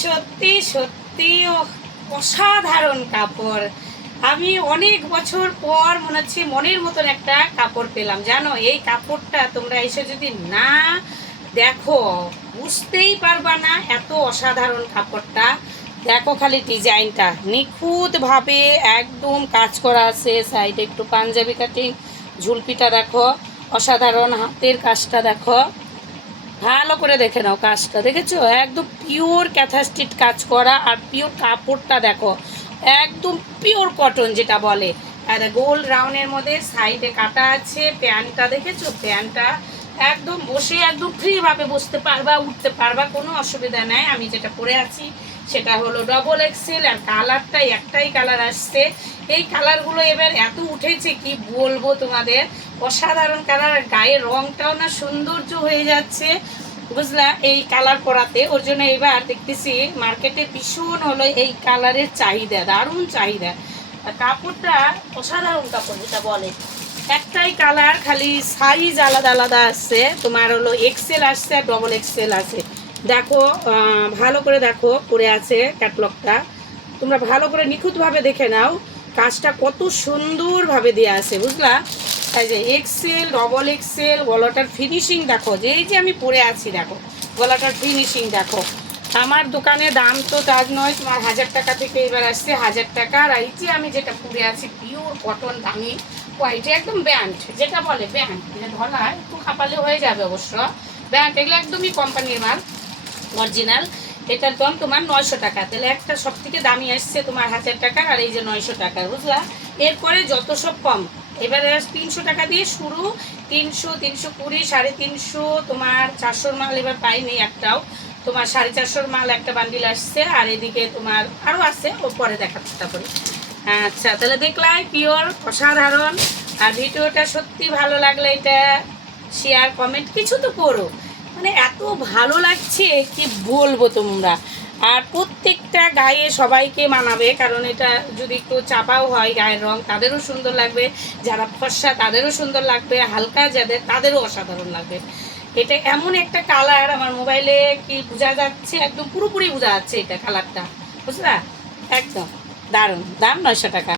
সত্যি সত্যি অসাধারণ কাপড়। আমি অনেক বছর পর মনে হচ্ছে মনের মতন একটা কাপড় পেলাম, জানো। এই কাপড়টা তোমরা এসে যদি না দেখো বুঝতেই পারবা না, এত অসাধারণ কাপড়টা। দেখো খালি ডিজাইনটা নিখুঁতভাবে একদম কাজ করা আছে। সাইডে একটু পাঞ্জাবি কাটিং, ঝুলপিটা দেখো, অসাধারণ হাতের কাজটা দেখো, ভালো করে দেখে নাও কাজটা, দেখেছো? একদম পিওর ক্যাথাস্টিড কাজ করা, আর পিওর কাপড়টা দেখো, একদম পিওর কটন যেটা বলে। আর গোল রাউন্ডের মধ্যে সাইডে কাটা আছে। প্যান্টটা দেখেছো? প্যান্টটা একদম বসে একদম ফ্রিভাবে বসতে পারবা, উঠতে পারবা, কোনো অসুবিধা নেই। আমি যেটা পরে আছি সেটা হলো ডবল এক্সেল, আর কালারটা একটাই কালার আসছে। এই কালারগুলো এবার এত উঠেছে কি বলবো তোমাদের, অসাধারণ কালার। গায়ের রংটাও না সৌন্দর্য হয়ে যাচ্ছে, বুঝলা, এই কালার পরাতে। ওর জন্য এবার দেখতেছি মার্কেটে ভীষণ হলো এই কালারের চাহিদা, দারুণ চাহিদা। আর কাপড়টা অসাধারণ কাপড় যেটা বলে। একটাই কালার, খালি সাইজ আলাদা আলাদা আসছে। তোমার হলো এক্সেল আসছে আর ডবল এক্সেল আছে। দেখো ভালো করে দেখো, পরে আছে ক্যাটলগটা, তোমরা ভালো করে নিখুঁতভাবে দেখে নাও। কাজটা কত সুন্দরভাবে দেওয়া আছে, বুঝলা। এই যে এক্সেল, ডবল এক্সেল, গলাটার ফিনিশিং দেখো, যে এই যে আমি পরে আছি দেখো, গলাটার ফিনিশিং দেখো। আমার দোকানে দাম তো তার নয়, তোমার 1000 টাকা থেকে এবার আসছে 1000 টাকা। আর এই যে আমি যেটা পরে আছি পিওর কটন, দামি হোয়াইট, একদম ব্যান্ড যেটা বলে, ব্যান্ড ধরা একটু খাপালে হয়ে যাবে অবশ্য। ব্যান্ড এগুলো একদমই কোম্পানির মাল, অরিজিনাল। এটার দাম তোমার 900 টাকা। তাহলে একটা সব থেকে দামি আসছে তোমার 1000 টাকার, আর এই যে 900 টাকার, বুঝলা। এরপরে যত সব কম, এবারে 300 টাকা দিয়ে শুরু। 300, 320, 350, তোমার 400 মাল এবার পাইনি একটাও। তোমার 450 মাল একটা বান্ডিল আসছে। আর এদিকে তোমার আরও আছে, ও পরে দেখার চেষ্টা করি। আচ্ছা, তাহলে দেখলাই পিওর অসাধারণ। আর ভিডিওটা সত্যি ভালো লাগলে এটা শেয়ার কমেন্ট কিছু তো করো, মানে এত ভালো লাগছে কি বলবো তোমরা। আর প্রত্যেকটা গায়ে সবাইকে মানাবে, কারণ এটা যদি একটু চাপাও হয় গায়ের রং তাদেরও সুন্দর লাগবে, যারা ফর্সা তাদেরও সুন্দর লাগবে, হালকা যাদের তাদেরও অসাধারণ লাগবে। এটা এমন একটা কালার, আমার মোবাইলে কি বোঝা যাচ্ছে, একদম পুরোপুরি বোঝা যাচ্ছে এটা কালারটা, বুঝলা। একদম দারুণ। দাম 900 টাকা।